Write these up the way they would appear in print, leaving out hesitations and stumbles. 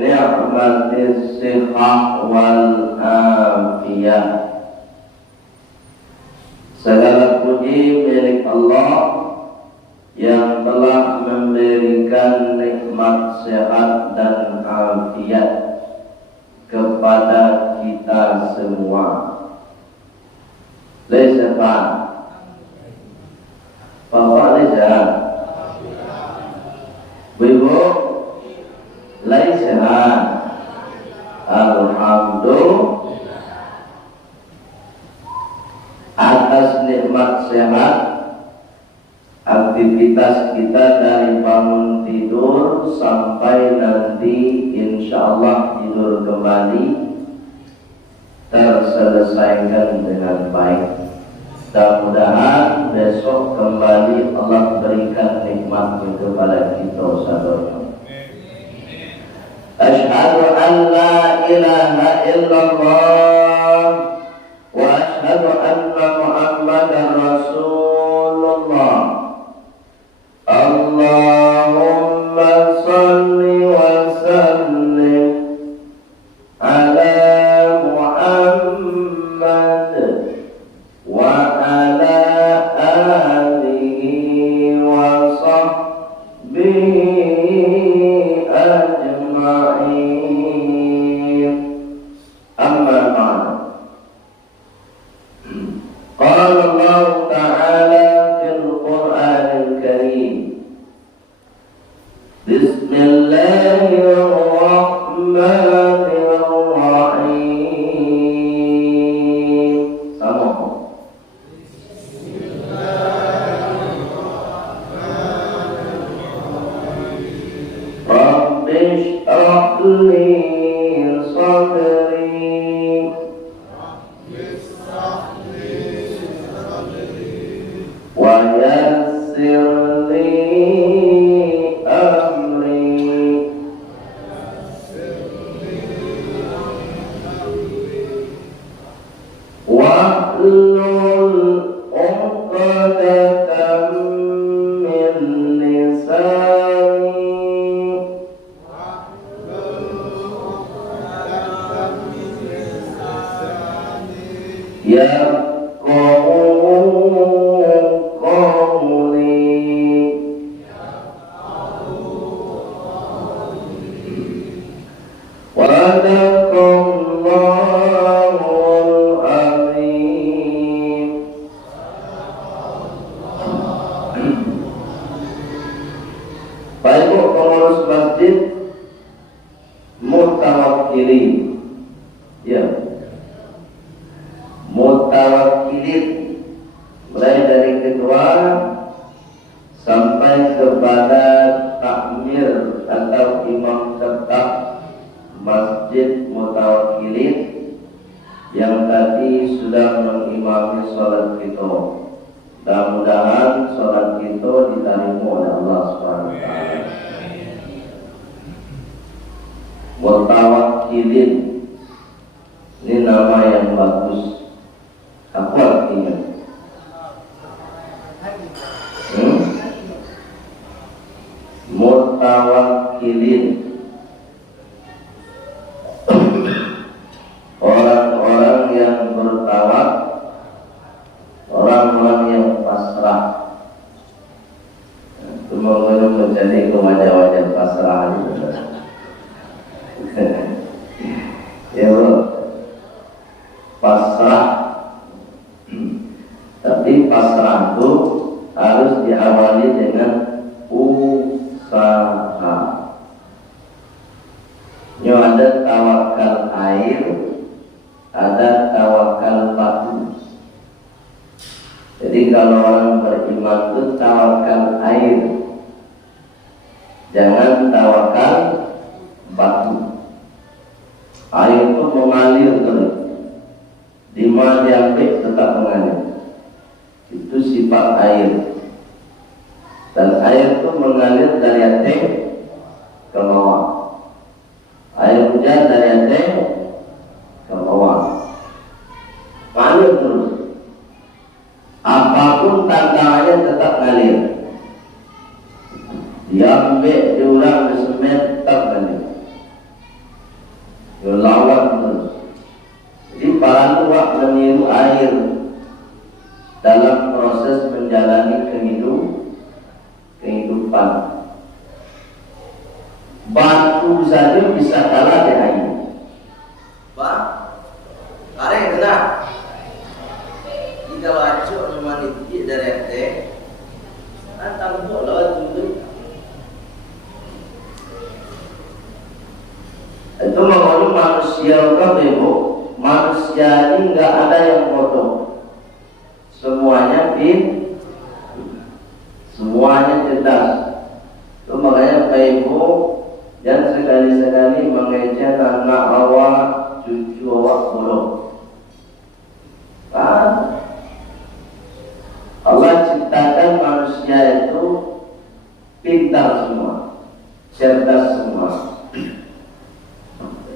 ni'matis sihah wal afiyah. Segala puji milik Allah yang telah memberikan nikmat sehat dan afiat kepada kita semua. Lesehan Bapak lesehan, Ibu lesehan. Alhamdulillah atas nikmat sehat. Aktivitas kita dari bangun tidur sampai nanti insyaallah tidur kembali terselesaikan dengan baik. Mudah-mudahan besok kembali Allah berikan nikmat kepada kita saudara. Asyhadu an la ilaha illallah wa asyhadu anna Muhammadar Rasulullah. Allahumma salli wa sallim ala Muhammad wa ala alihi wa sahbihi ajma'in. Amma ba'd. Qala Allah ta'ala fil Qur'anil Karim. Bismillahirrahmanirrahim. Sama. Rabbi shrah li sadri wa yassir li Mudah-mudahan sholat kita diterima oleh Allah SWT. Mutawakkilin, ini nama yang bagus. Apa artinya? Mutawakkilin, orang-orang yang bertawakal, orang-orang yang pasrah. Semoga menjadi wajah-wajah pasrah. Ya bro, pasrah. Tapi pasrah itu harus diawali dengan usaha. Ini ada tawakal air, ada tawakal batu. Jadi kalau orang beriman itu tawakal air, jangan tawakal batu. Air itu mengalir terus, di mana diambil tetap mengalir. Itu sifat air. Dan air itu mengalir dari atas ke bawah. Air hujan dari atas ke bawah, mengalir terus. Apapun tantangannya tetap ngalir. Diambil diulang disemet tetap ngalir. sakala dehayu. Pak, kareng kena. Jika wajib memaniti dari RT, antang boleh dulu. Itu mengandung manusia ibu. Manusia ini nggak ada yang bodoh. Semuanya semuanya cerdas. Itu makanya Pak Ibu jangan sekali-sekali mengejek anak awak, cucu awak bodoh. Kan Allah ciptakan manusia itu pintar semua, cerdas semua.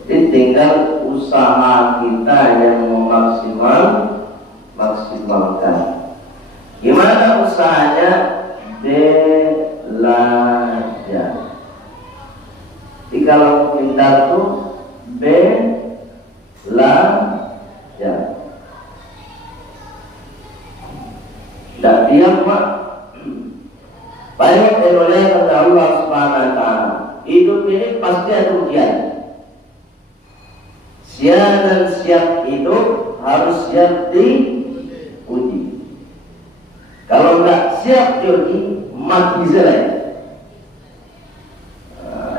Jadi tinggal usaha kita yang maksimalkan. Gimana usahanya? Belajar. Jadi kalau pintar tuh belajar. Tidak diam Pak. Banyak oleh Allah Subhanahu Wa Taala. Hidup ini pasti ada ujian. Siap dan siap hidup harus siap diuji. Kalau nggak siap diuji, mati selesai.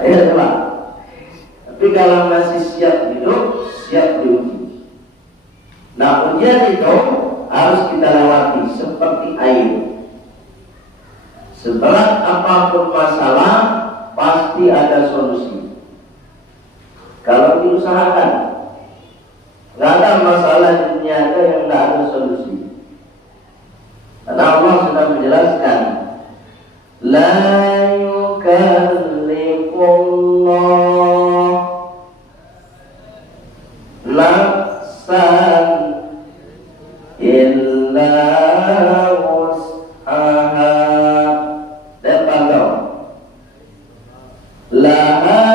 Ya Pak. Tapi kalau masih siap hidup, siap diuji. Nah ujian itu harus kita lewati seperti air. Seberat apapun masalah, pasti ada solusi. Kalau diusahakan. Tidak ada masalah di dunia yang tidak ada solusi. Karena Allah sudah menjelaskan, la yukallifullah nafsan illa wus'aha. Depan kau, laha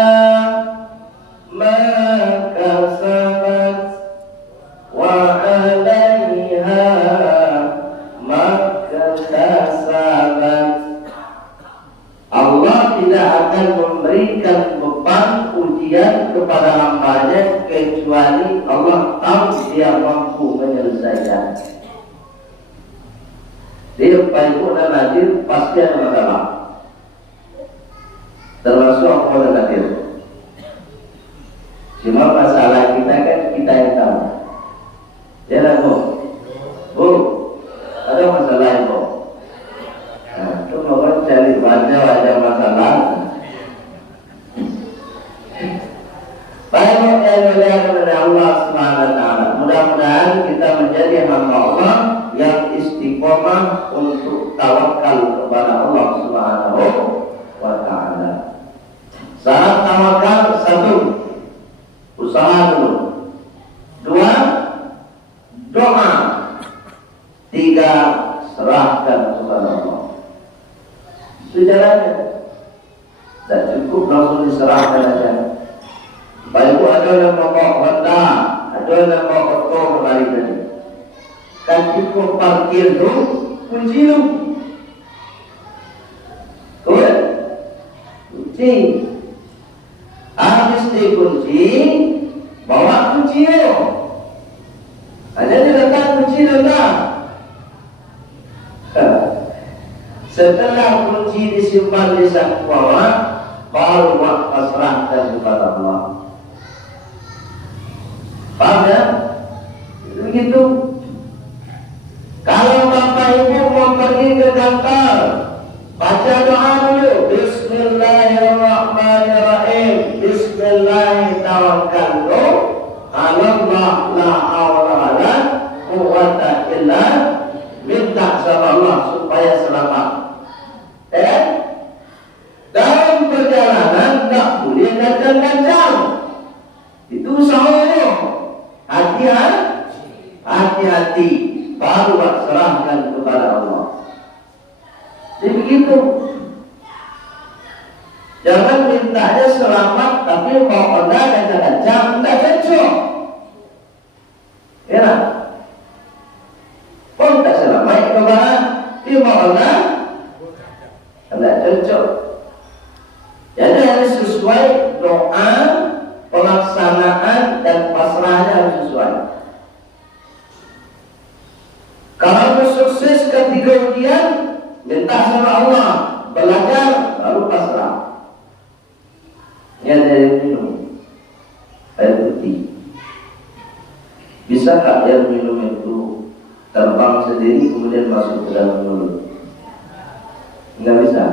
ma kasabat wa 'alaiha ma kasabat. Allah tidak akan memberikan beban ujian kepada hambanya kecuali Allah tahu dia mampu menyelesaikan. Dia Pak Ibu dan hadir pasti ada masalah. Termasuk aku dan hadir. Cuma masalah kita kan kita yang tahu. Ya lah Bu. Bu, ada masalah Bu. Nah, itu mau cari wajah masalah. Baik yang oleh Allah Subhanahu Wa Taala. Mudah-mudahan kita menjadi hamba Allah yang istiqomah untuk tawakal kepada Allah Subhanahu Wa Taala. Syarat tawakal: satu, usaha dulu. Dua, doa. Tiga, serahkan kepada Allah. Sejarahnya tidak cukup langsung diserahkan saja. Baik ada yang mau Honda, ada yang mau auto kembali tadi. Kan cukup parkir tu, kunci tu. Betul? Kunci. Habis dikunci, bawa kunci tu. Ada di letak kunci tu tak? Setelah kunci disimpan di sang bawah, baru pasrahkan kepada Allah. Paham ya? Begitu. Kalau Bapak Ibu mau pergi ke kantor, baca doa dulu. Bismillahirrahmanirrahim. Bismillahirrahmanirrahim. Allah la hawla wala quwwata illa minta sama Allah supaya selamat. Dalam perjalanan tak boleh gancang-gancang. Itu usahanya. Hati-hati, baru serahkan kepada Allah. Jadi begitu. Jangan mintanya selamat, tapi mau anda gancang-gancang, tidak cocok. Ya, kok tidak selamat kepada dia mau anda, tidak cocok. Jadi harus sesuai doa Bisa nggak air minum itu terbang sendiri kemudian masuk ke dalam mulut? Nggak bisa.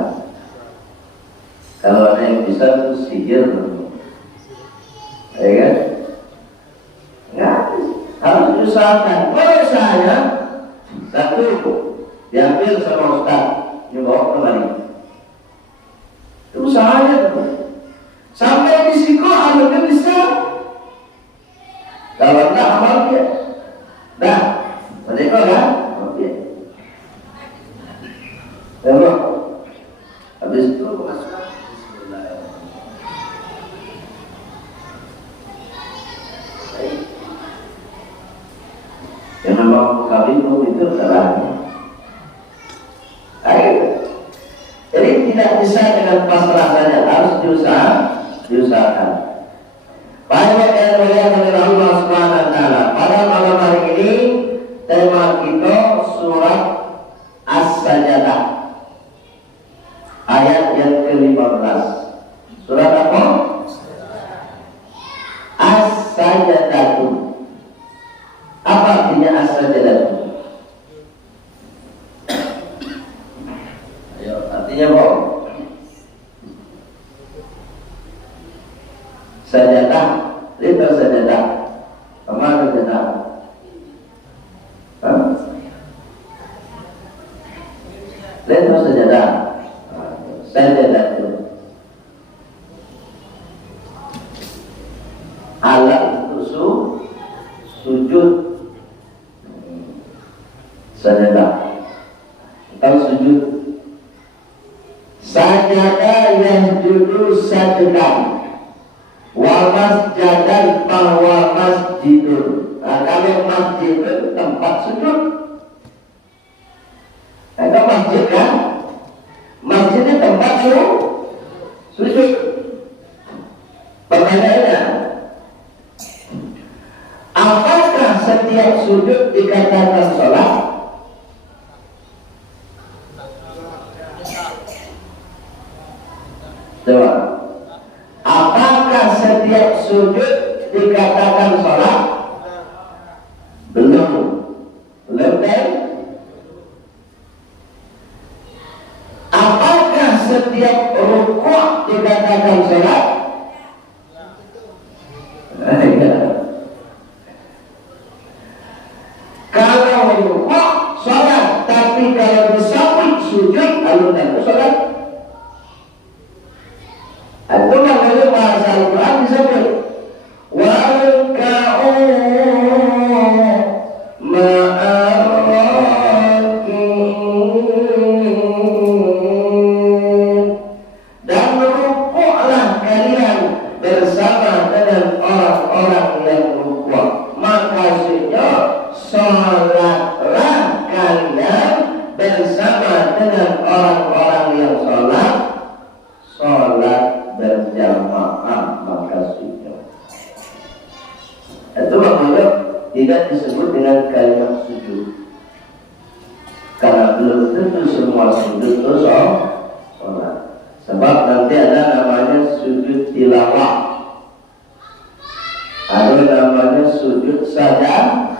Kalau ada yang bisa itu sihir, ya kan? Nggak, harus diusahakan. Kalau saya satu diambil sama Ustaz, dibawa kemari. Itu usahanya tuh. Sampai di siku amalnya bisa. Kalau enggak amal dia. Dah, mereka kan? Oke. Terus habis itu masuk. Yang memang kawin itu salahnya. Jadi tidak bisa dengan pasrah saja, harus diusahakan. Banyak yang melihat dari Allah Subhanahu Wa Taala. Pada malam hari ini tema kita surat As-Sajdah ayat yang ke-15. Surat apa? As-Sajdah. Apa artinya As-Sajdah? Ayo, artinya apa? Sajadah, lihat sajadah. Kemana sajadah? Lihat sajadah. Sajadah itu alat untuk sujud. Sajadah atau sujud. Sajadah yang judul sajadah. Wa masjadan bahwa masjidun. Nah, kalau masjid itu tempat sujud. Ada masjid kan? Masjid itu tempat sujud. Pertanyaannya, apakah setiap sujud dikatakan sholat? Coba. Apakah setiap sujud dikatakan sholat? Belum. Belum kan? Apakah setiap rukuk dikatakan sholat? Kalau rukuk sholat, tapi kalau disambut sujud, alunnya itu sholat. Itu maknanya bahasa Al-Quran disebut warka'u ma'arraki'in, dan rukuklah kalian bersama dengan orang-orang yang rukuk. Maksudnya sholatlah kalian bersama dengan orang-orang yang sholat berjamaah, maksudnya. Itu maknanya tidak disebut dengan kalimat sujud, karena belum tentu semua sujud itu sholat. Sebab nanti ada namanya sujud tilawah, ada namanya sujud sajadah.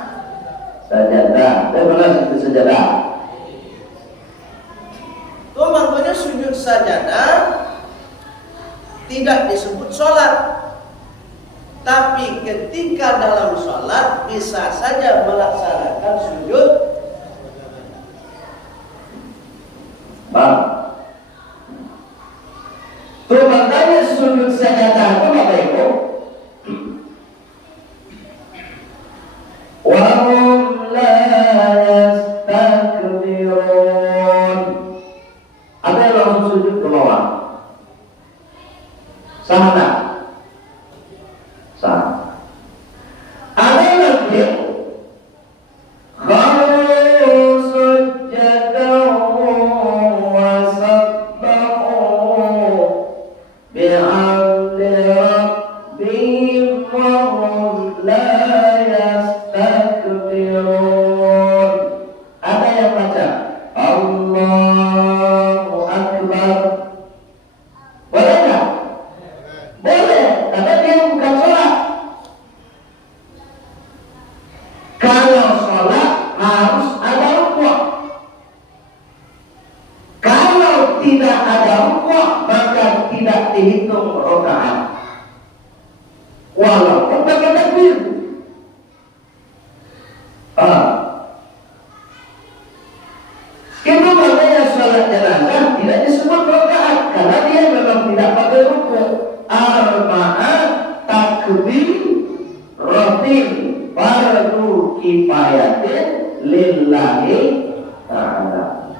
Bagaimana sujud sajadah? Itu maknanya sujud sajadah tidak disebut sholat, tapi ketika dalam sholat bisa saja melaksanakan sujud. Bang, tuh makanya sujud sajadah itu apa itu? Wahum la yastakbirun. Ada yang langsung sujud ke bawah. Sah. Ada lagi kharu sujjadan wa sabbahu bihamdi rabbihim wa hum la yastakbirun. Ada yang baca Allahu Akbar. Boleh tak? Boleh, tapi dia bukan sholat. walaupun pakai takbir. Itu makanya salat jenazah tidak disebut rakaat karena dia memang tidak pakai rukuk. Arba'ah takbir rotin fardu kifayatin lillahi ta'ala.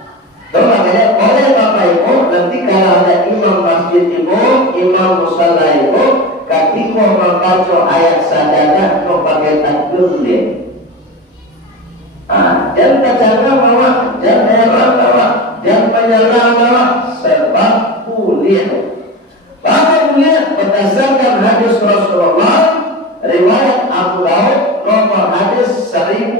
Itu makanya oleh Bapak Ibu nanti kalau ada imam masjid ibu, imam musalla ibu, ketika membaca ayat sajadah itu pakai takbir dia. Jangan kacangnya bawa, jangan heran bawa, jangan penyelam bawa, sebab kuliah. Bahkan kuliah berdasarkan hadis Rasulullah, riwayat Abu Daud nomor hadis 1413.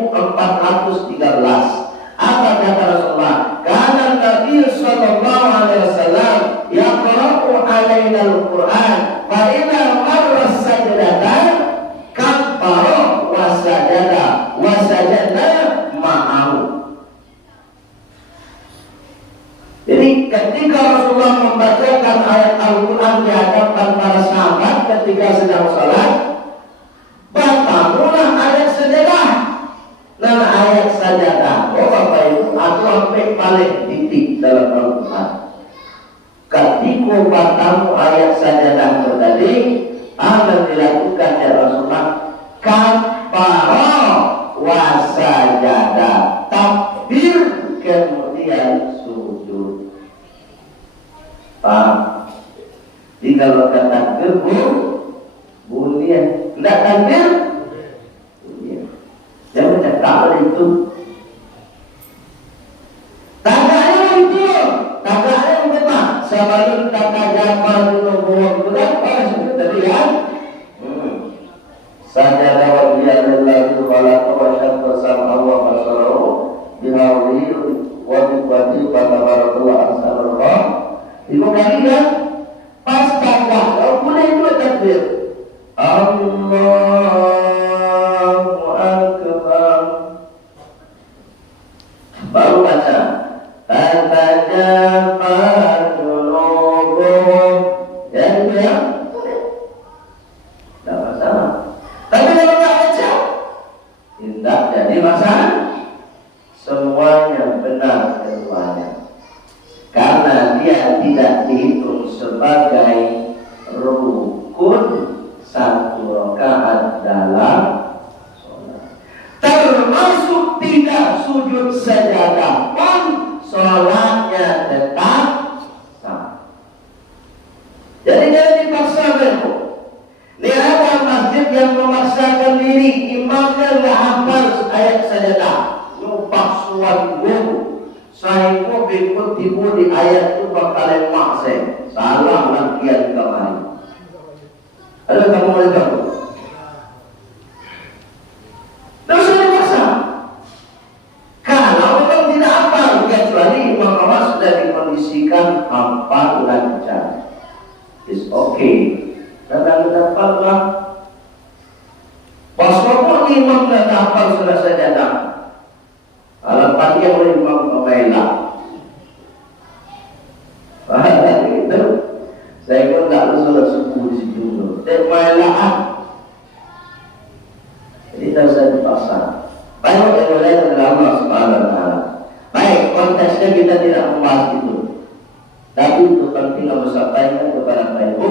Apa kata Rasulullah? Karena Nabi Sallallahu Alaihi Wasallam yaqra'u alaina al-Quran, fa idza marra sajdatan kabbara wa sajada ma'ahu. Jadi ketika Rasulullah membacakan ayat Al-Quran di hadapan para sahabat ketika sedang sholat, bertamulah ayat sajadah dan ayat sajadah. Oh Bapak Ibu, aku sampai paling titik dalam Al-Quran. Ketika bertamu ayat sajadah tadi, apa dilakukan ya Rasulullah? Kabbara wasajada, takbir kemudian sujud. Paham? Jadi kalau kata takbir boleh, tidak takbir boleh. Jangan cakap itu. Tagaknya itu, tagaknya apa? Sebelum kata jamal itu buat berapa sebut tadi ya? Sajada wa biyadillahi khalaqa wa syaqqa sam'ahu wa basarahu bihawlihi wa biqwatihi wa tabarakallahu ahsanul khaliqin. Itu kali kan pas tagak, boleh itu takbir. Allahu Akbar. Baru baca Tatajafa junubuhum. Ya itu ya. Tidak masalah. Tapi kalau tak baca, tidak jadi masalah. Semuanya benar keduanya. Karena dia tidak dihitung sebagai rukun satu rakaat dalam sholat. Termasuk tidak sujud sajadah pun sholatnya tetap sah. Jadi jangan dipaksa dulu. Lihat ada masjid yang memaksakan diri, imamnya nggak hafal ayat sajadah, lupa suan guru. Saya mau ikut tipu di ayat itu bakalan maksa. Salah latihan kemarin. Ada kamu boleh tahu? Terus saya dipaksa. Kalau memang tidak hafal, kecuali imam awal sudah dikondisikan hafal lancar, is okay. Kadang dapat lah. Pas waktu imam tidak hafal sudah saya datang. Kalau pagi yang oleh imam pemailah. Itu saya pun tak lu sholat subuh di situ. Saya pemailaan. Jadi tak usah dipaksa. Baik yang mulai dari Allah Subhanahu Wa Taala. Baik, konteksnya kita tidak membahas itu. Tapi itu penting harus sampaikan kepada Bapak Ibu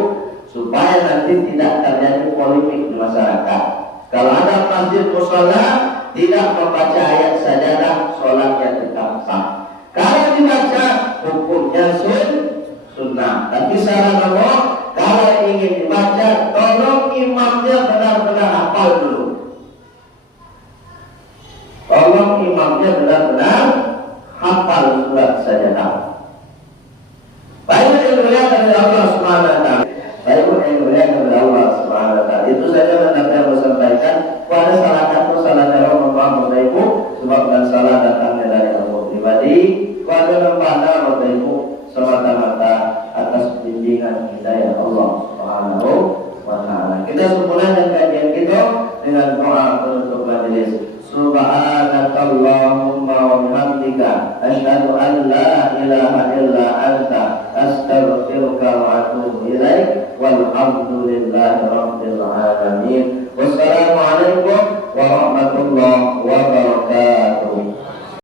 supaya nanti tidak terjadi polemik di masyarakat. Kalau ada masjid mushola tidak membaca ayat sajadah, sholatnya tetap sah. Kalau dibaca hukumnya sunnah. Tapi saran Allah, kalau ingin dibaca, tolong imamnya benar-benar hafal dulu. Tolong imamnya benar-benar hafal surat sajadah. Baik yang mulia dari Allah Subhanahu Wa Taala. Baik yang mulia dari Allah Subhanahu Wa Taala. Itu saja yang saya mau sampaikan. Pada salah satu salah cara memahami Bapak Ibu, sebab dan salah datangnya dari Allah pribadi. Pada lembaga Bapak Ibu semata-mata atas bimbingan hidayah Allah Subhanahu Wa Taala. Kita sempurnakan kajian kita dengan doa penutup majelis. Subhanakallahumma wa bihamdika asyhadu an la ilaha illa anta astaghfiruka wa atubu ilaik. Wal Walhamdulillahirabbil alamin.